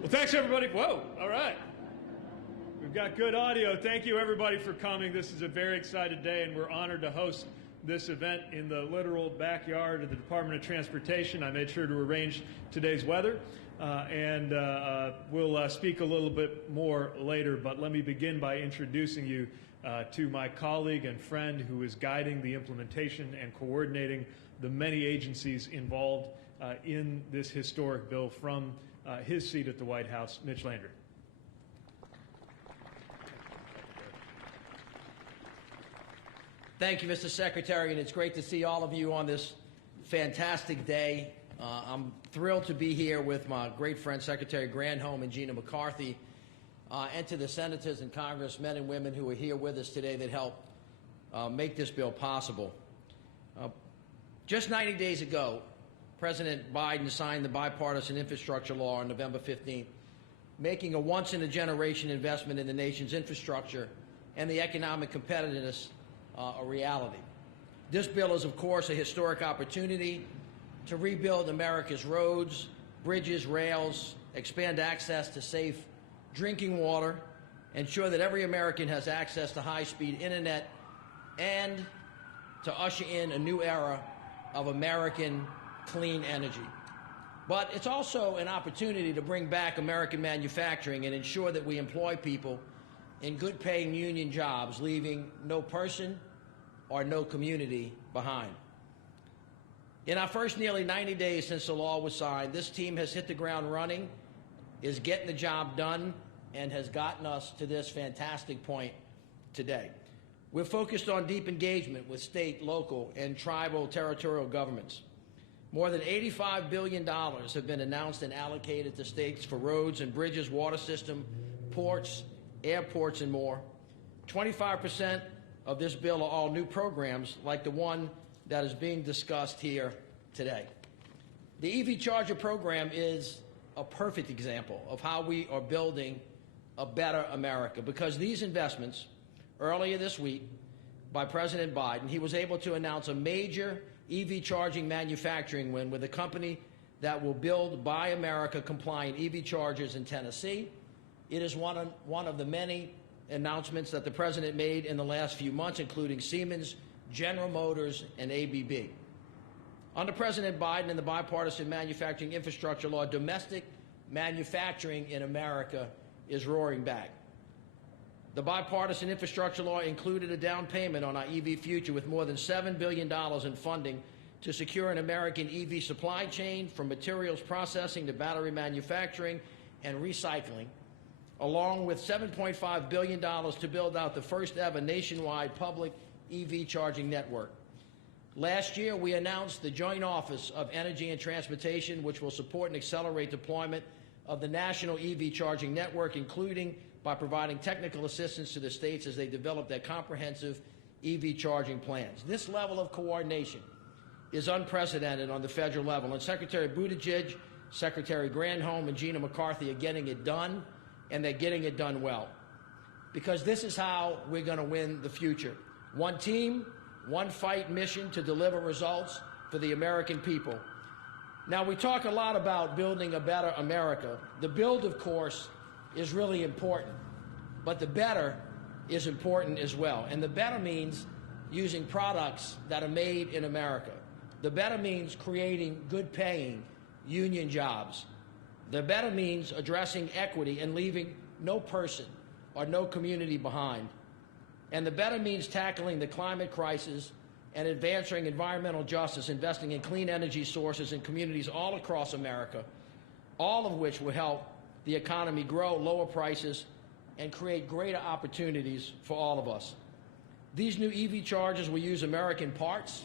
Well, thanks, everybody. Whoa, all right. We've got good audio. Thank you, everybody, for coming. This is a very exciting day, and we're honored to host this event in the literal backyard of the Department of Transportation. I made sure to arrange today's weather, and we'll speak a little bit more later, but let me begin by introducing you to my colleague and friend who is guiding the implementation and coordinating the many agencies involved in this historic bill from his seat at the White House, Mitch Landrieu. Thank you, Mr. Secretary, and it's great to see all of you on this fantastic day. I'm thrilled to be here with my great friend, Secretary Granholm and Gina McCarthy, and to the senators and congressmen and women who are here with us today that helped make this bill possible. Just 90 days ago, President Biden signed the bipartisan infrastructure law on November 15th, making a once-in-a-generation investment in the nation's infrastructure and the economic competitiveness a reality. This bill is, of course, a historic opportunity to rebuild America's roads, bridges, rails, expand access to safe drinking water, ensure that every American has access to high-speed internet, and to usher in a new era of American clean energy. But it's also an opportunity to bring back American manufacturing and ensure that we employ people in good-paying union jobs, leaving no person or no community behind. In our first nearly 90 days since the law was signed, this team has hit the ground running, is getting the job done, and has gotten us to this fantastic point today. We're focused on deep engagement with state, local, and tribal territorial governments. More than $85 billion have been announced and allocated to states for roads and bridges, water system, ports, airports, and more. 25% of this bill are all new programs like the one that is being discussed here today. The EV Charger program is a perfect example of how we are building a better America, because these investments, earlier this week by President Biden, he was able to announce a major EV charging manufacturing win with a company that will build Buy America compliant EV chargers in Tennessee. It is one of the many announcements that the President made in the last few months, including Siemens, General Motors, and ABB. Under President Biden and the bipartisan manufacturing infrastructure law, domestic manufacturing in America is roaring back. The bipartisan infrastructure law included a down payment on our EV future with more than $7 billion in funding to secure an American EV supply chain from materials processing to battery manufacturing and recycling, along with $7.5 billion to build out the first ever nationwide public EV charging network. Last year, we announced the Joint Office of Energy and Transportation, which will support and accelerate deployment of the national EV charging network, including by providing technical assistance to the states as they develop their comprehensive EV charging plans. This level of coordination is unprecedented on the federal level, and Secretary Buttigieg, Secretary Granholm, and Gina McCarthy are getting it done, and they're getting it done well. Because this is how we're going to win the future. One team, one fight mission to deliver results for the American people. Now, we talk a lot about building a better America. The build, of course, is really important, but the better is important as well. And the better means using products that are made in America. The better means creating good-paying union jobs. The better means addressing equity and leaving no person or no community behind. And the better means tackling the climate crisis and advancing environmental justice, investing in clean energy sources in communities all across America, all of which will help the economy grow, lower prices, and create greater opportunities for all of us. These new EV chargers will use American parts,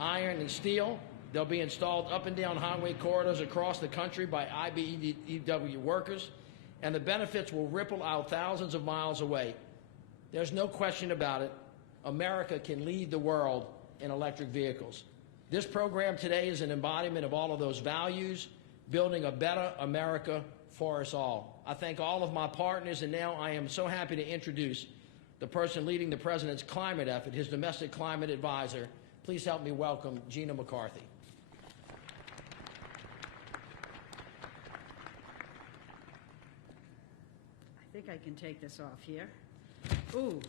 iron and steel. They'll be installed up and down highway corridors across the country by IBEW workers, and the benefits will ripple out thousands of miles away. There's no question about it. America can lead the world in electric vehicles. This program today is an embodiment of all of those values, building a better America for us all. I thank all of my partners, and now I am so happy to introduce the person leading the President's climate effort, his domestic climate advisor. Please help me welcome Gina McCarthy. think I can take this off here. Ooh.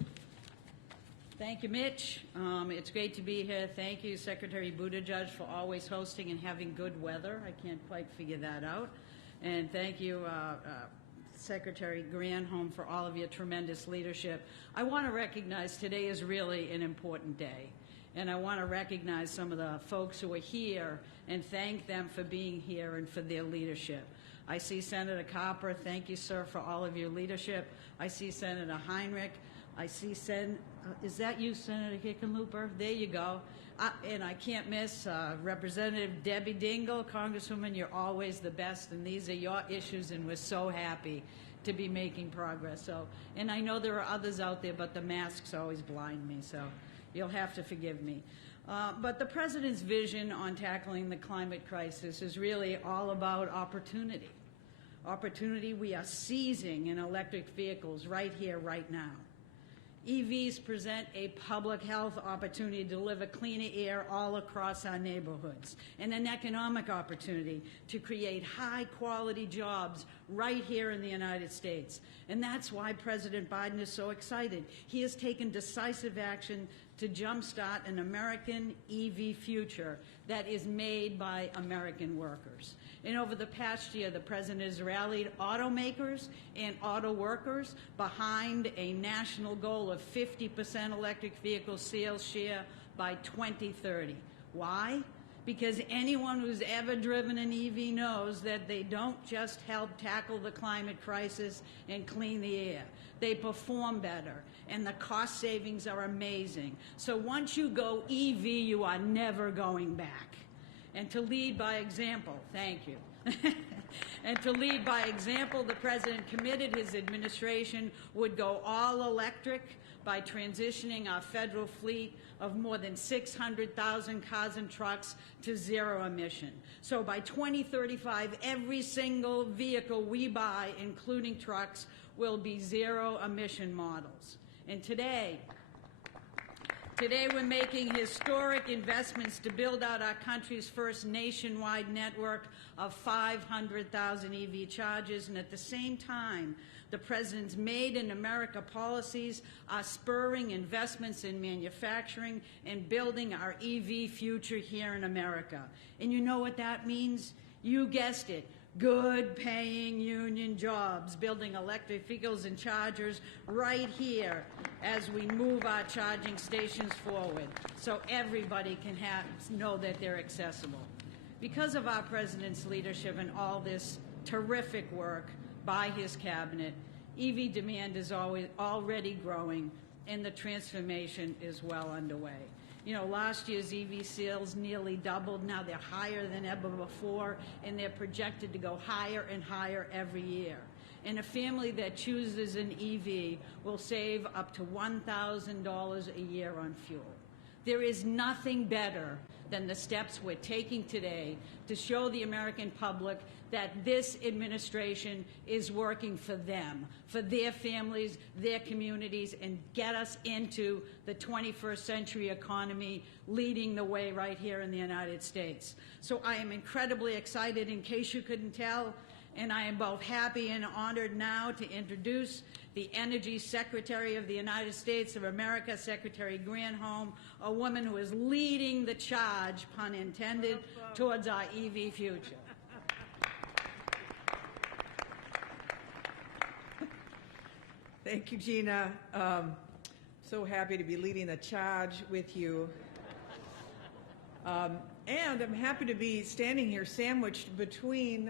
Thank you, Mitch. It's great to be here. Thank you, Secretary Buttigieg, for always hosting and having good weather. I can't quite figure that out. And thank you, Secretary Granholm, for all of your tremendous leadership. I want to recognize today is really an important day. And I want to recognize some of the folks who are here and thank them for being here and for their leadership. I see Senator Copper. Thank you, sir, for all of your leadership. I see Senator Heinrich. I see is that you, Senator Hickenlooper? There you go. And I can't miss Representative Debbie Dingell. Congresswoman, you're always the best, and these are your issues, and we're so happy to be making progress. So, and I know there are others out there, but the masks always blind me, so you'll have to forgive me. But the President's vision on tackling the climate crisis is really all about opportunity. Opportunity we are seizing in electric vehicles right here, right now. EVs present a public health opportunity to deliver cleaner air all across our neighborhoods, and an economic opportunity to create high-quality jobs right here in the United States. And that's why President Biden is so excited. He has taken decisive action to jumpstart an American EV future that is made by American workers. And over the past year, the President has rallied automakers and auto workers behind a national goal of 50% electric vehicle sales share by 2030. Why? Because anyone who's ever driven an EV knows that they don't just help tackle the climate crisis and clean the air. They perform better, and the cost savings are amazing. So once you go EV, you are never going back. And to lead by example, thank you. And to lead by example, the President committed his administration would go all electric by transitioning our federal fleet of more than 600,000 cars and trucks to zero emission. So by 2035, every single vehicle we buy, including trucks, will be zero emission models. And today we're making historic investments to build out our country's first nationwide network of 500,000 EV chargers, and at the same time, the President's Made in America policies are spurring investments in manufacturing and building our EV future here in America. And you know what that means? You guessed it. Good paying union jobs, building electric vehicles and chargers right here as we move our charging stations forward so everybody can know that they're accessible. Because of our President's leadership and all this terrific work by his cabinet, EV demand is already growing and the transformation is well underway. You know, last year's EV sales nearly doubled. Now they're higher than ever before, and they're projected to go higher and higher every year. And a family that chooses an EV will save up to $1,000 a year on fuel. There is nothing better than the steps we're taking today to show the American public that this administration is working for them, for their families, their communities, and get us into the 21st century economy, leading the way right here in the United States. So I am incredibly excited, in case you couldn't tell, and I am both happy and honored now to introduce the Energy Secretary of the United States of America, Secretary Granholm, a woman who is leading the charge, pun intended, towards our EV future. Thank you, Gina. So happy to be leading the charge with you. And I'm happy to be standing here sandwiched between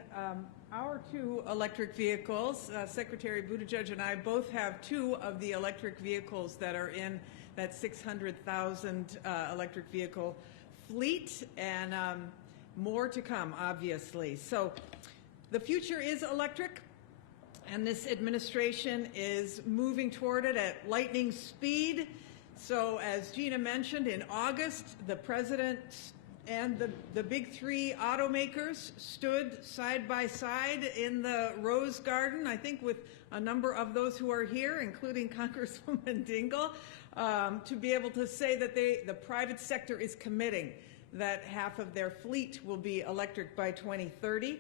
our two electric vehicles. Secretary Buttigieg and I both have two of the electric vehicles that are in that 600,000 electric vehicle fleet, and more to come, obviously. So the future is electric, and this administration is moving toward it at lightning speed. So as Gina mentioned, in August, the President and the big three automakers stood side by side in the Rose Garden, I think with a number of those who are here, including Congresswoman Dingell, to be able to say that the private sector is committing that half of their fleet will be electric by 2030,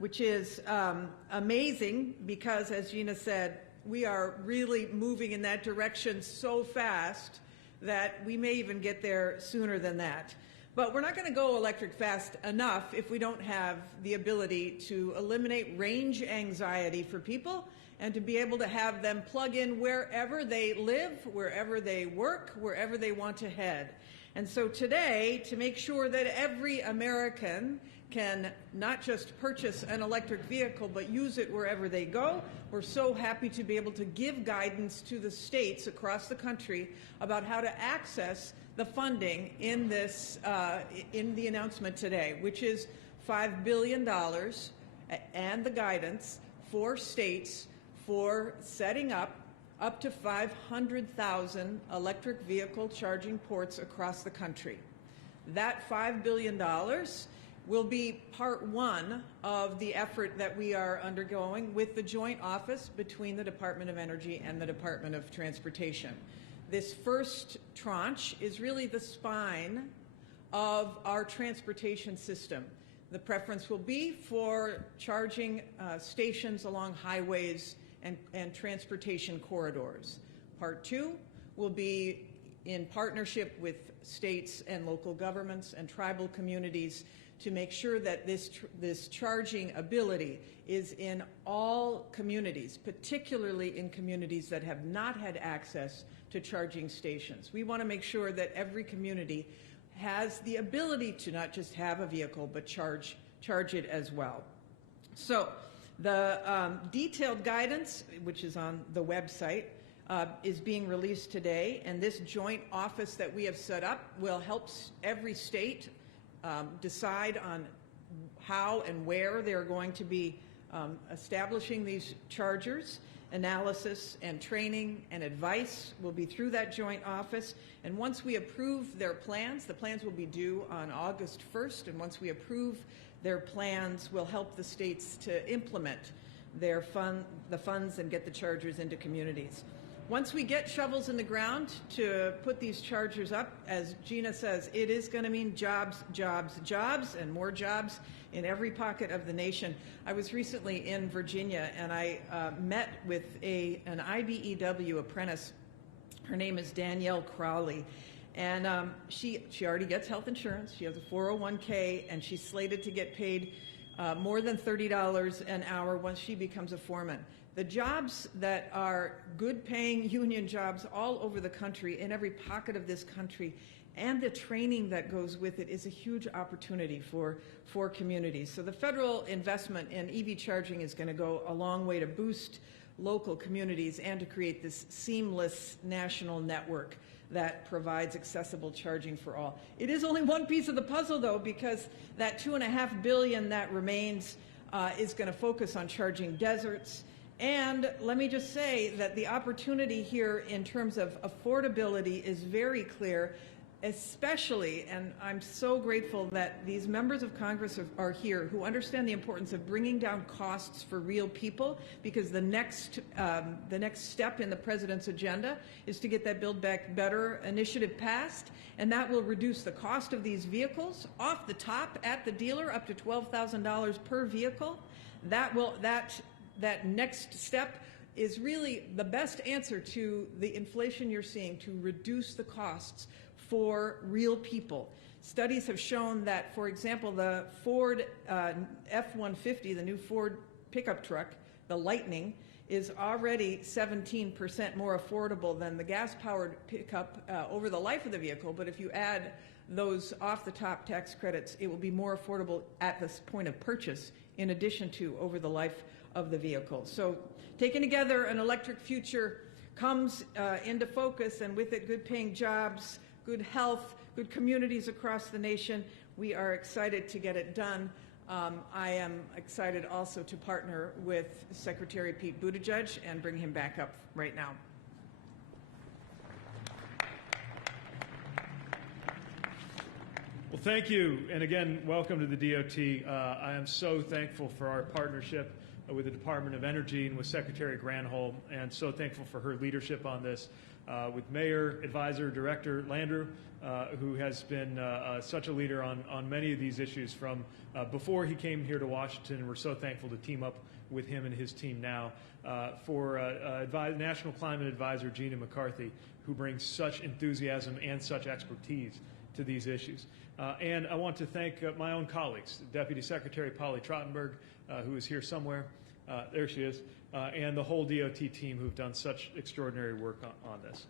which is amazing because, as Gina said, we are really moving in that direction so fast that we may even get there sooner than that. But we're not going to go electric fast enough if we don't have the ability to eliminate range anxiety for people and to be able to have them plug in wherever they live, wherever they work, wherever they want to head. And so today, to make sure that every American can not just purchase an electric vehicle, but use it wherever they go, we're so happy to be able to give guidance to the states across the country about how to access the funding in this, in the announcement today, which is $5 billion and the guidance for states for setting up to 500,000 electric vehicle charging ports across the country. That $5 billion will be part one of the effort that we are undergoing with the joint office between the Department of Energy and the Department of Transportation. This first tranche is really the spine of our transportation system. The preference will be for charging stations along highways and transportation corridors. Part two will be in partnership with states and local governments and tribal communities to make sure that this charging ability is in all communities, particularly in communities that have not had access to charging stations. We want to make sure that every community has the ability to not just have a vehicle, but charge it as well. So the detailed guidance, which is on the website, is being released today, and this joint office that we have set up will help every state decide on how and where they're going to be establishing these chargers. Analysis and training and advice will be through that joint office. And once we approve their plans, the plans will be due on August 1st. And once we approve their plans, we'll help the states to implement the funds and get the chargers into communities. Once we get shovels in the ground to put these chargers up, as Gina says, it is going to mean jobs, jobs, jobs, and more jobs in every pocket of the nation. I was recently in Virginia, and I met with an IBEW apprentice. Her name is Danielle Crowley, and she already gets health insurance. She has a 401k, and she's slated to get paid more than $30 an hour once she becomes a foreman. The jobs that are good-paying union jobs all over the country, in every pocket of this country, and the training that goes with it is a huge opportunity for communities. So the federal investment in EV charging is going to go a long way to boost local communities and to create this seamless national network that provides accessible charging for all. It is only one piece of the puzzle, though, because that $2.5 billion that remains is going to focus on charging deserts. And let me just say that the opportunity here in terms of affordability is very clear, especially, and I'm so grateful that these members of Congress are here who understand the importance of bringing down costs for real people, because the next step in the president's agenda is to get that Build Back Better initiative passed, and that will reduce the cost of these vehicles off the top at the dealer up to $12,000 per vehicle. That next step is really the best answer to the inflation you're seeing, to reduce the costs for real people. Studies have shown that, for example, the Ford F-150, the new Ford pickup truck, the Lightning, is already 17% more affordable than the gas-powered pickup over the life of the vehicle. But if you add those off-the-top tax credits, it will be more affordable at this point of purchase, in addition to over the life of the vehicle. So taken together, an electric future comes into focus, and with it, good-paying jobs, good health, good communities across the nation. We are excited to get it done. I am excited also to partner with Secretary Pete Buttigieg and bring him back up right now. Well, thank you, and again, welcome to the DOT. I am so thankful for our partnership with the Department of Energy and with Secretary Granholm, and so thankful for her leadership on this, with Mayor, Advisor, Director Landrieu, who has been such a leader on many of these issues from before he came here to Washington, and we're so thankful to team up with him and his team now, for National Climate Advisor Gina McCarthy, who brings such enthusiasm and such expertise to these issues. And I want to thank my own colleagues, Deputy Secretary Polly Trottenberg, who is here somewhere. There she is. And the whole DOT team who've done such extraordinary work on this.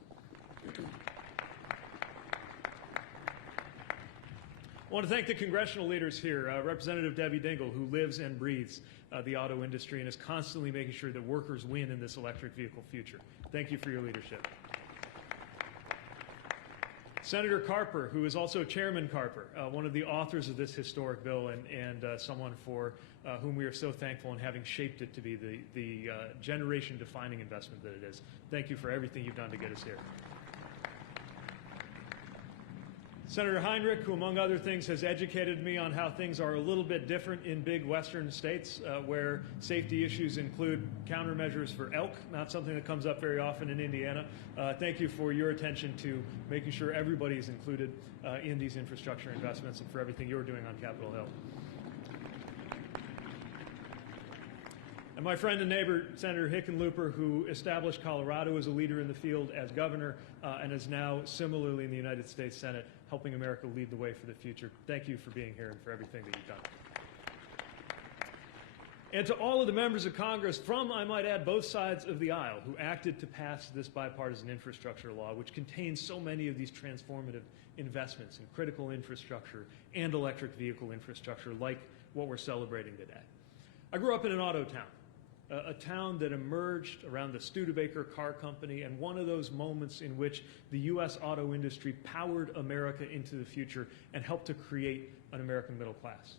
I want to thank the congressional leaders here, Representative Debbie Dingell, who lives and breathes the auto industry and is constantly making sure that workers win in this electric vehicle future. Thank you for your leadership. Senator Carper, who is also Chairman Carper, one of the authors of this historic bill and someone for whom we are so thankful in having shaped it to be the generation-defining investment that it is. Thank you for everything you've done to get us here. Senator Heinrich, who among other things has educated me on how things are a little bit different in big western states where safety issues include countermeasures for elk, not something that comes up very often in Indiana. Thank you for your attention to making sure everybody is included in these infrastructure investments and for everything you're doing on Capitol Hill. And my friend and neighbor, Senator Hickenlooper, who established Colorado as a leader in the field as governor and is now similarly in the United States Senate, helping America lead the way for the future. Thank you for being here and for everything that you've done. And to all of the members of Congress from, I might add, both sides of the aisle who acted to pass this bipartisan infrastructure law, which contains so many of these transformative investments in critical infrastructure and electric vehicle infrastructure like what we're celebrating today. I grew up in an auto town. A town that emerged around the Studebaker car company and one of those moments in which the U.S. auto industry powered America into the future and helped to create an American middle class.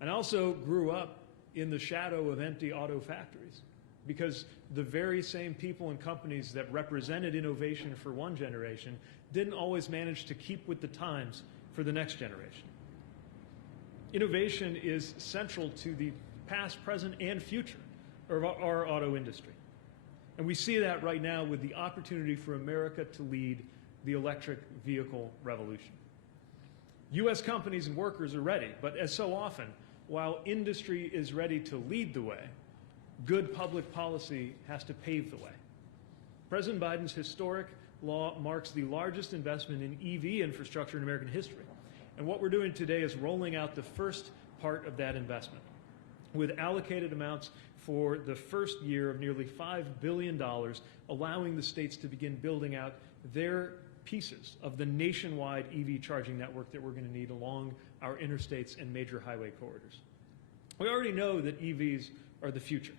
And I also grew up in the shadow of empty auto factories because the very same people and companies that represented innovation for one generation didn't always manage to keep with the times for the next generation. Innovation is central to the past, present, and future of our auto industry. And we see that right now with the opportunity for America to lead the electric vehicle revolution. U.S. companies and workers are ready, but as so often, while industry is ready to lead the way, good public policy has to pave the way. President Biden's historic law marks the largest investment in EV infrastructure in American history. And what we're doing today is rolling out the first part of that investment with allocated amounts for the first year of nearly $5 billion, allowing the states to begin building out their pieces of the nationwide EV charging network that we're going to need along our interstates and major highway corridors. We already know that EVs are the future.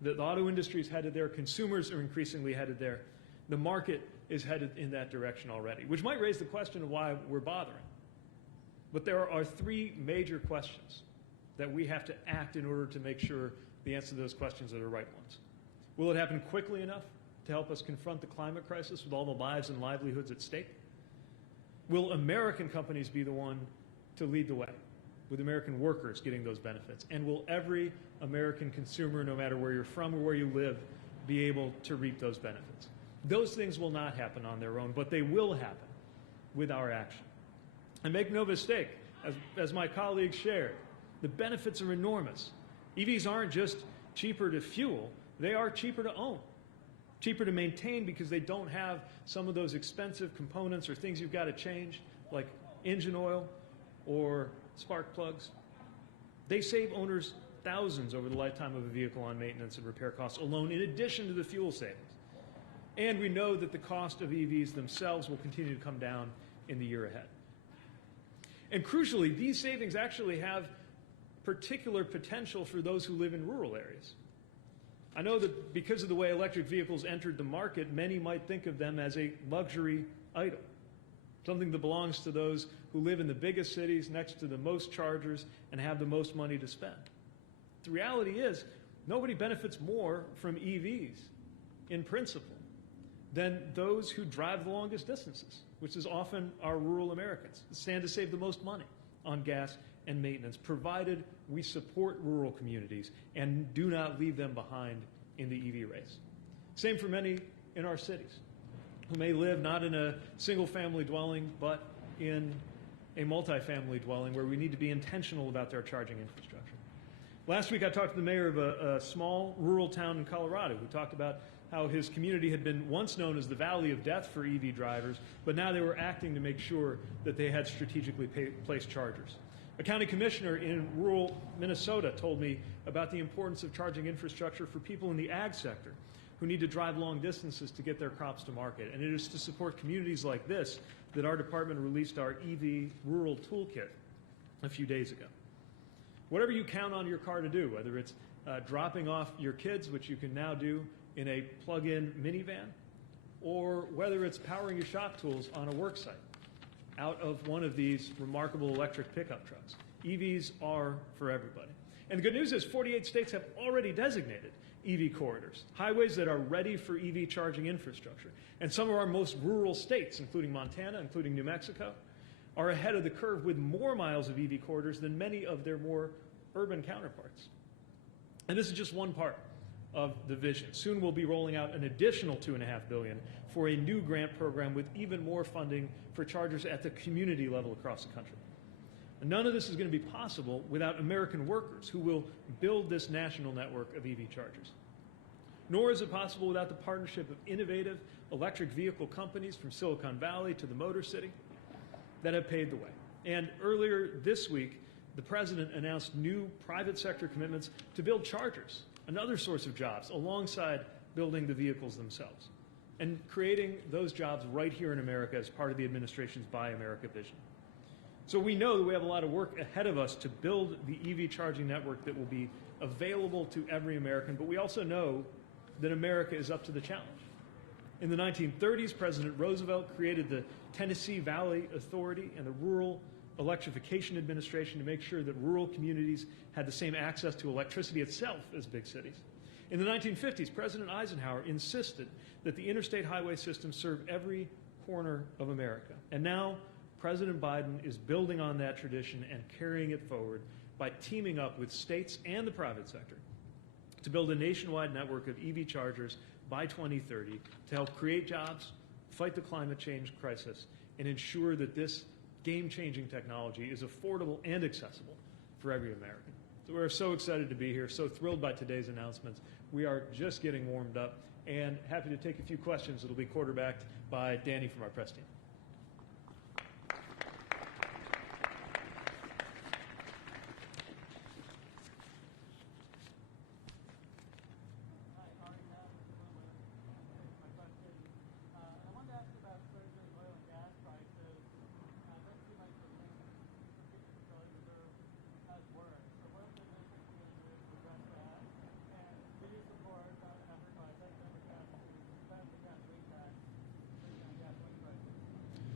The auto industry is headed there. Consumers are increasingly headed there. The market is headed in that direction already, which might raise the question of why we're bothering. But there are three major questions that we have to act in order to make sure the answer to those questions are the right ones. Will it happen quickly enough to help us confront the climate crisis with all the lives and livelihoods at stake? Will American companies be the one to lead the way, with American workers getting those benefits? And will every American consumer, no matter where you're from or where you live, be able to reap those benefits? Those things will not happen on their own, but they will happen with our action. And make no mistake, as my colleagues shared, the benefits are enormous. EVs aren't just cheaper to fuel, they are cheaper to own. Cheaper to maintain because they don't have some of those expensive components or things you've got to change, like engine oil or spark plugs. They save owners thousands over the lifetime of a vehicle on maintenance and repair costs alone, in addition to the fuel savings. And we know that the cost of EVs themselves will continue to come down in the year ahead. And crucially, these savings actually have particular potential for those who live in rural areas. I know that because of the way electric vehicles entered the market, many might think of them as a luxury item, something that belongs to those who live in the biggest cities next to the most chargers and have the most money to spend. The reality is, nobody benefits more from EVs, in principle, than those who drive the longest distances, which is often our rural Americans, who stand to save the most money on gas and maintenance, provided we support rural communities and do not leave them behind in the EV race. Same for many in our cities who may live not in a single-family dwelling, but in a multifamily dwelling where we need to be intentional about their charging infrastructure. Last week I talked to the mayor of a small rural town in Colorado who talked about how his community had been once known as the Valley of Death for EV drivers, but now they were acting to make sure that they had strategically placed chargers. A county commissioner in rural Minnesota told me about the importance of charging infrastructure for people in the ag sector who need to drive long distances to get their crops to market. And it is to support communities like this that our department released our EV Rural Toolkit a few days ago. Whatever you count on your car to do, whether it's dropping off your kids, which you can now do in a plug-in minivan, or whether it's powering your shop tools on a work site out of one of these remarkable electric pickup trucks. EVs are for everybody. And the good news is 48 states have already designated EV corridors, highways that are ready for EV charging infrastructure. And some of our most rural states, including Montana, including New Mexico, are ahead of the curve with more miles of EV corridors than many of their more urban counterparts. And this is just one part of the vision. Soon we'll be rolling out an additional $2.5 billion for a new grant program with even more funding for chargers at the community level across the country. And none of this is going to be possible without American workers who will build this national network of EV chargers. Nor is it possible without the partnership of innovative electric vehicle companies from Silicon Valley to the Motor City that have paved the way. And earlier this week, the President announced new private sector commitments to build chargers, another source of jobs, alongside building the vehicles themselves, and creating those jobs right here in America as part of the administration's Buy America vision. So we know that we have a lot of work ahead of us to build the EV charging network that will be available to every American, but we also know that America is up to the challenge. In the 1930s, President Roosevelt created the Tennessee Valley Authority and the Rural Electrification Administration to make sure that rural communities had the same access to electricity itself as big cities. In the 1950s, President Eisenhower insisted that the interstate highway system serve every corner of America. And now, President Biden is building on that tradition and carrying it forward by teaming up with states and the private sector to build a nationwide network of EV chargers by 2030 to help create jobs, fight the climate change crisis, and ensure that this game-changing technology is affordable and accessible for every American. So we're so excited to be here, so thrilled by today's announcements. We are just getting warmed up and happy to take a few questions that'll be quarterbacked by Danny from our press team.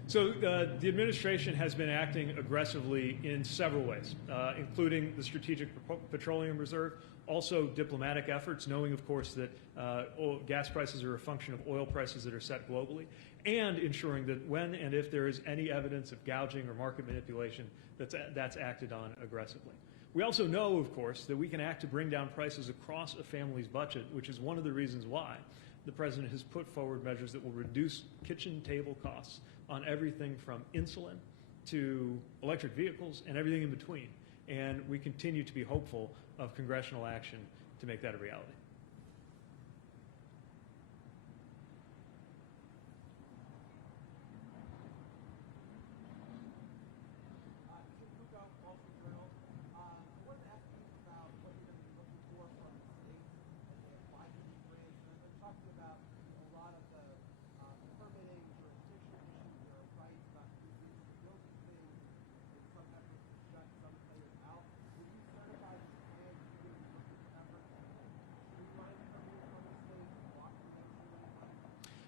So the administration has been acting aggressively in several ways, including the Strategic Petroleum Reserve, also diplomatic efforts, knowing, of course, that gas prices are a function of oil prices that are set globally, and ensuring that when and if there is any evidence of gouging or market manipulation, that's acted on aggressively. We also know, of course, that we can act to bring down prices across a family's budget, which is one of the reasons why the President has put forward measures that will reduce kitchen table costs on everything from insulin to electric vehicles and everything in between. And we continue to be hopeful of congressional action to make that a reality.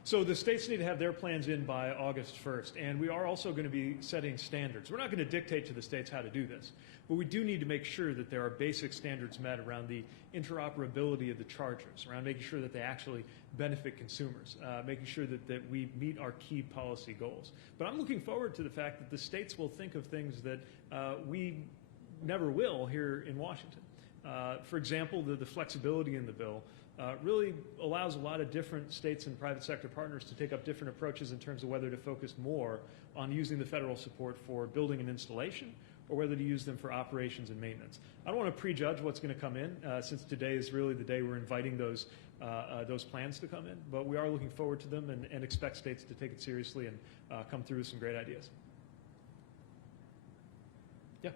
So the states need to have their plans in by August 1st, and we are also going to be setting standards. We're not going to dictate to the states how to do this, but we do need to make sure that there are basic standards met around the interoperability of the chargers, around making sure that they actually benefit consumers, making sure that we meet our key policy goals. But I'm looking forward to the fact that the states will think of things that we never will here in Washington. For example, the flexibility in the bill really allows a lot of different states and private sector partners to take up different approaches in terms of whether to focus more on using the federal support for building an installation or whether to use them for operations and maintenance. I don't want to prejudge what's going to come in, since today is really the day we're inviting those plans to come in, but we are looking forward to them and expect states to take it seriously and come through with some great ideas. Yeah.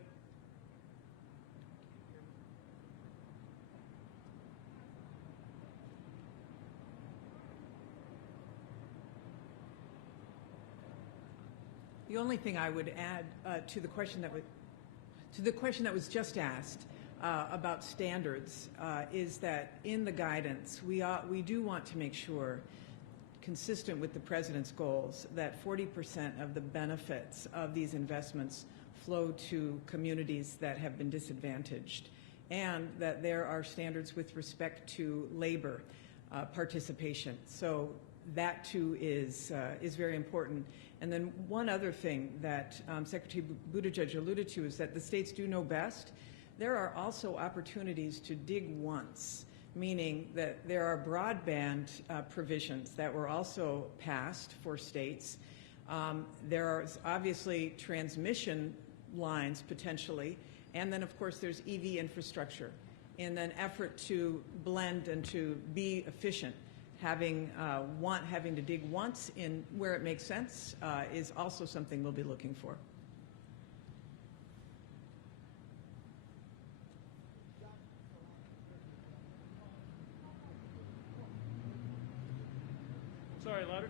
The only thing I would add to the question that was just asked about standards is that in the guidance we do want to make sure, consistent with the President's goals, that 40% of the benefits of these investments flow to communities that have been disadvantaged, and that there are standards with respect to labor participation. So that too is very important. And then one other thing that Secretary Buttigieg alluded to is that the states do know best. There are also opportunities to dig once, meaning that there are broadband provisions that were also passed for states. There are obviously transmission lines potentially, and then of course there's EV infrastructure. In an effort to blend and to be efficient, having to dig once in where it makes sense is also something we'll be looking for. Sorry, louder.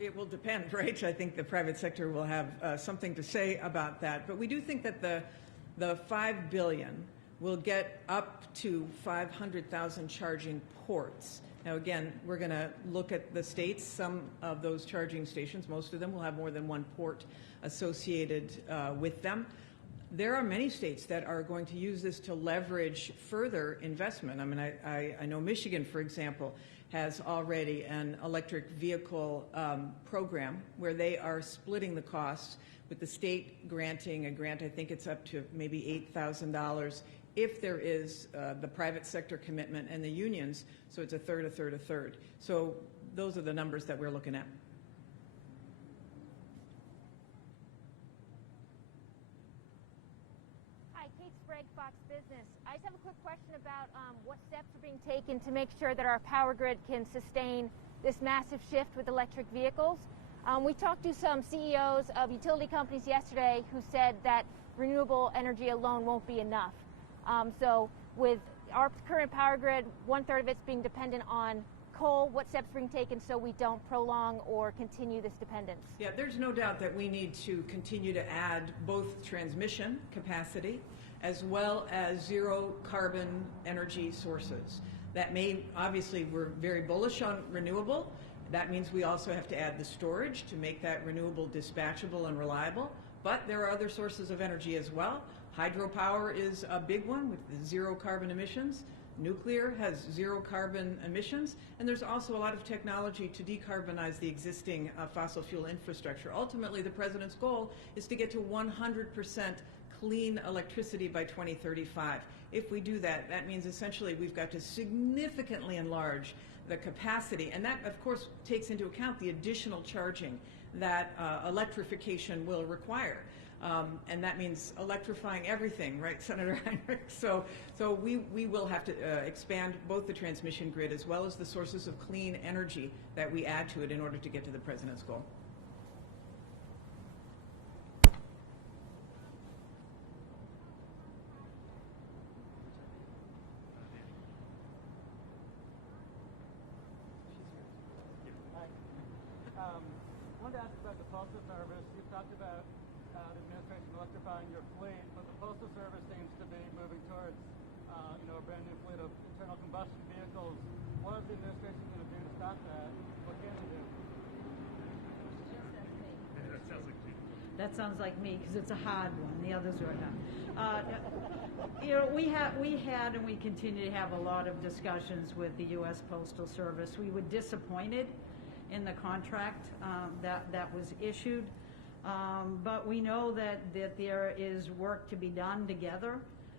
It will depend, right? I think the private sector will have something to say about that. But we do think that the $5 billion will get up to 500,000 charging ports. Now, again, we're going to look at the states. Some of those charging stations, most of them will have more than one port associated with them. There are many states that are going to use this to leverage further investment. I mean, I know Michigan, for example, has already an electric vehicle program where they are splitting the costs, with the state granting a grant. I think it's up to maybe $8,000 if there is the private sector commitment and the unions, so it's a third, a third, a third. So those are the numbers that we're looking at. Fox Business. I just have a quick question about what steps are being taken to make sure that our power grid can sustain this massive shift with electric vehicles. We talked to some CEOs of utility companies yesterday who said that renewable energy alone won't be enough. So with our current power grid, 1/3 of it's being dependent on coal, what steps are being taken so we don't prolong or continue this dependence? Yeah, there's no doubt that we need to continue to add both transmission capacity as well as zero carbon energy sources. That may, obviously, we're very bullish on renewable. That means we also have to add the storage to make that renewable dispatchable and reliable. But there are other sources of energy as well. Hydropower is a big one with zero carbon emissions. Nuclear has zero carbon emissions. And there's also a lot of technology to decarbonize the existing fossil fuel infrastructure. Ultimately, the President's goal is to get to 100% clean electricity by 2035. If we do that, that means essentially we've got to significantly enlarge the capacity, and that of course takes into account the additional charging that electrification will require. And that means electrifying everything, right, Senator Heinrich? So we will have to expand both the transmission grid as well as the sources of clean energy that we add to it in order to get to the President's goal. I wanted to ask about the Postal Service. You've talked about the administration electrifying your fleet, but the Postal Service seems to be moving towards a brand new fleet of internal combustion vehicles. What is the administration going to do to stop that? What can they do? That sounds like me. That sounds like me because it's a hard one. The others are not. We had and we continue to have a lot of discussions with the U.S. Postal Service. We were disappointed in the contract that was issued. But we know that there is work to be done together.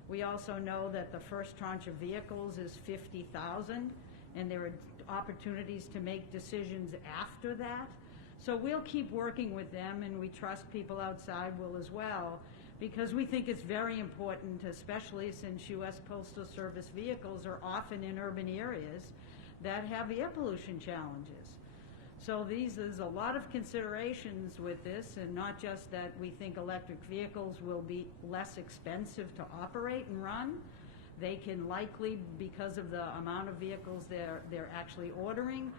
We also know that the first tranche of vehicles is 50,000, and there are opportunities to make decisions after that. So we'll keep working with them, and we trust people outside will as well, because we think it's very important, especially since U.S. Postal Service vehicles are often in urban areas that have air pollution challenges. So there's a lot of considerations with this, and not just that we think electric vehicles will be less expensive to operate and run. They can likely, because of the amount of vehicles they're actually ordering,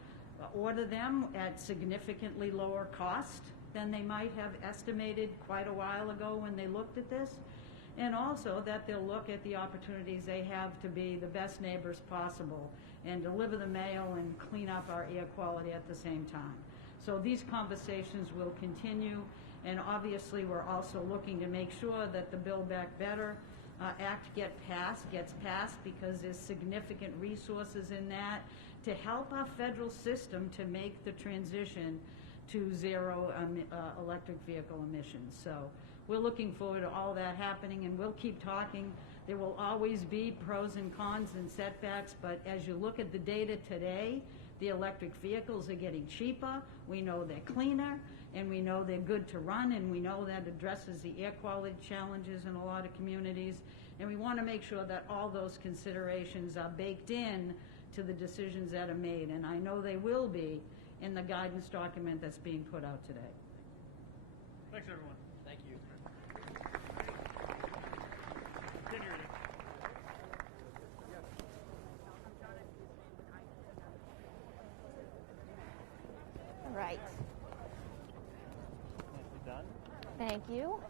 order them at significantly lower cost than they might have estimated quite a while ago when they looked at this. And also that they'll look at the opportunities they have to be the best neighbors possible and deliver the mail and clean up our air quality at the same time. So these conversations will continue, and obviously we're also looking to make sure that the Build Back Better Act gets passed, because there's significant resources in that to help our federal system to make the transition to zero electric vehicle emissions. So we're looking forward to all that happening, and we'll keep talking. There will always be pros and cons and setbacks, but as you look at the data today, the electric vehicles are getting cheaper. We know they're cleaner, and we know they're good to run, and we know that addresses the air quality challenges in a lot of communities. And we want to make sure that all those considerations are baked in to the decisions that are made, and I know they will be in the guidance document that's being put out today. Thanks, everyone. Thank you. Continue reading. All right. Nicely done. Thank you.